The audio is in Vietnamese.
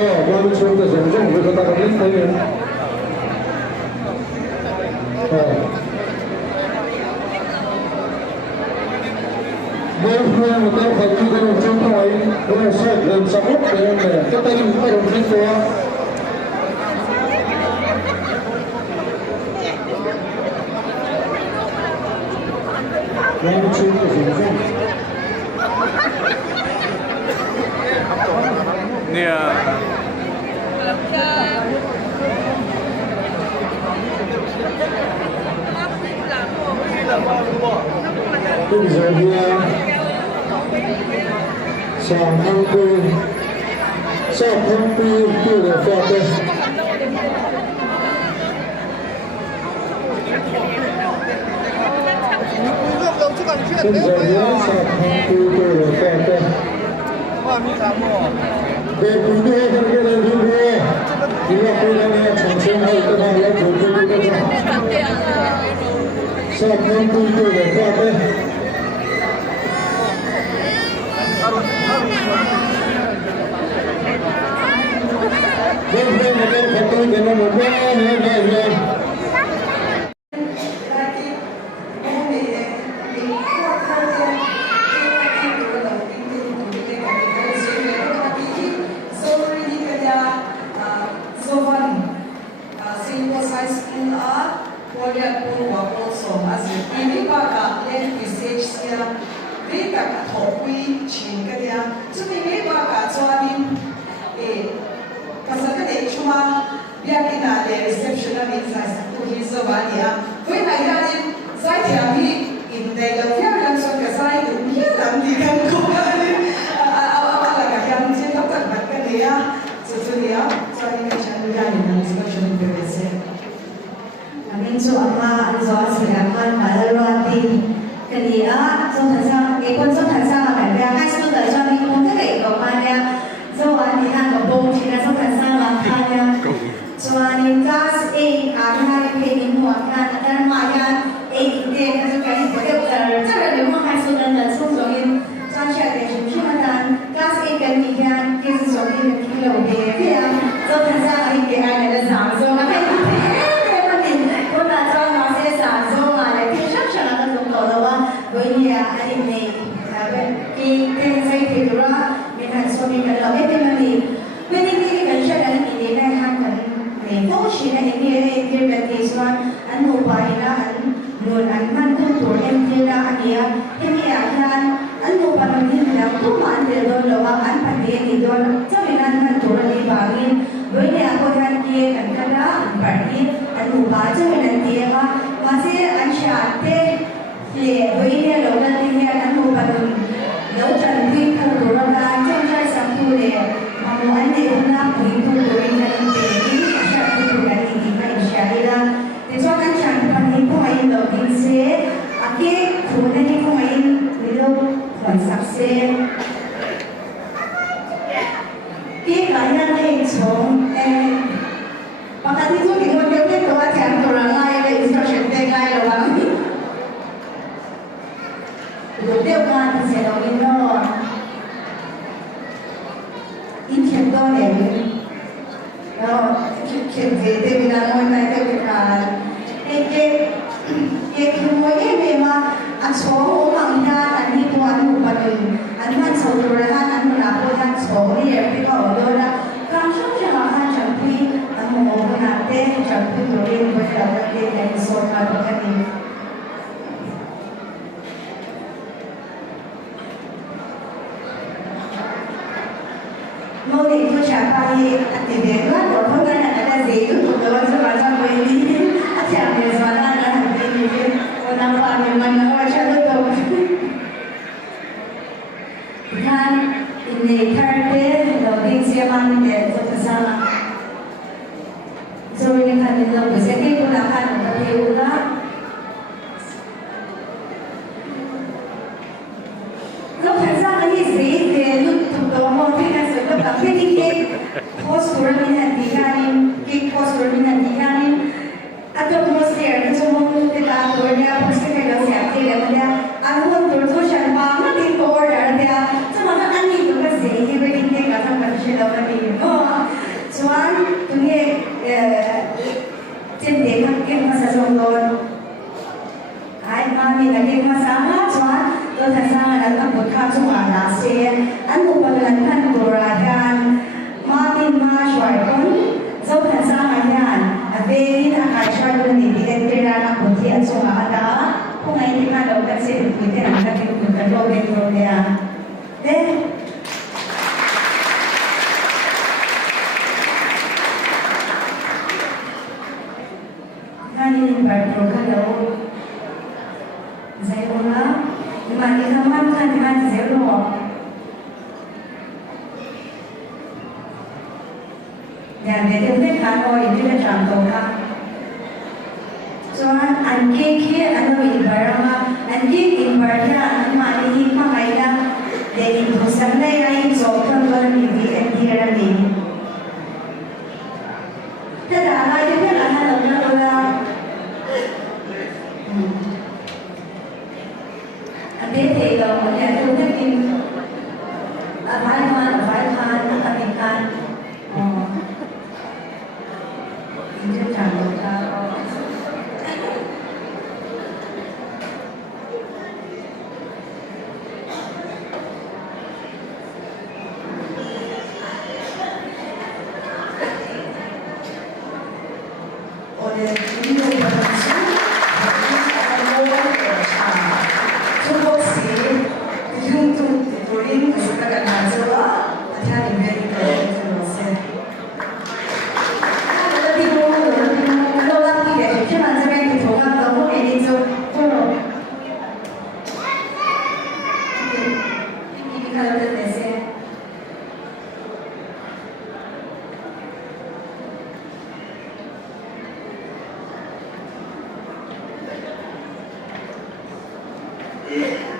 我们说的是这种，就是大家认可的。Nếu mà tôi phải đi đến chúng tôi, tôi sẽ làm sao để cái tay mình có đồng chí của Yang chưa có gì hết. Nè. Bây giờ đi sàn ăn cơm tiêu để phạt đây. Bây giờ đi sàn ăn tiêu để phạt đây. Về cùng đi cái này đi đi. Đi qua đây này thành phố này cái này là chủ yếu cái này. Sàn ăn tiêu để phạt đây. Bên phải tôi để nó một bên. chuan tuni chen de ma ke ma sa song don ai ma mi na ke ma sa ma chuan to tha sa na ta bot kha chu ma la se an mu pa lan kan bora kan ma min ma shwai kon zo tha sa ma yan a ve ni na ka shwai don ni ti en te ra na ko ti a chu ma da ko ngai ni ka lo ka se ku te na ka ke ku ka lo be ro le a de Kani berdoa kalau saya orang mati zaman kan mati saya orang dan dia tu kan orang ini dah contoh kan soal anjing anu ibarat anjing ibaratnya anu mati hikmah kaya dari dosa lain soal orang ini dia ni tidak ada dia lah orang Ade thì là một nhà tôi thích in phái than các bình than in trên tràn đầu ta Yeah.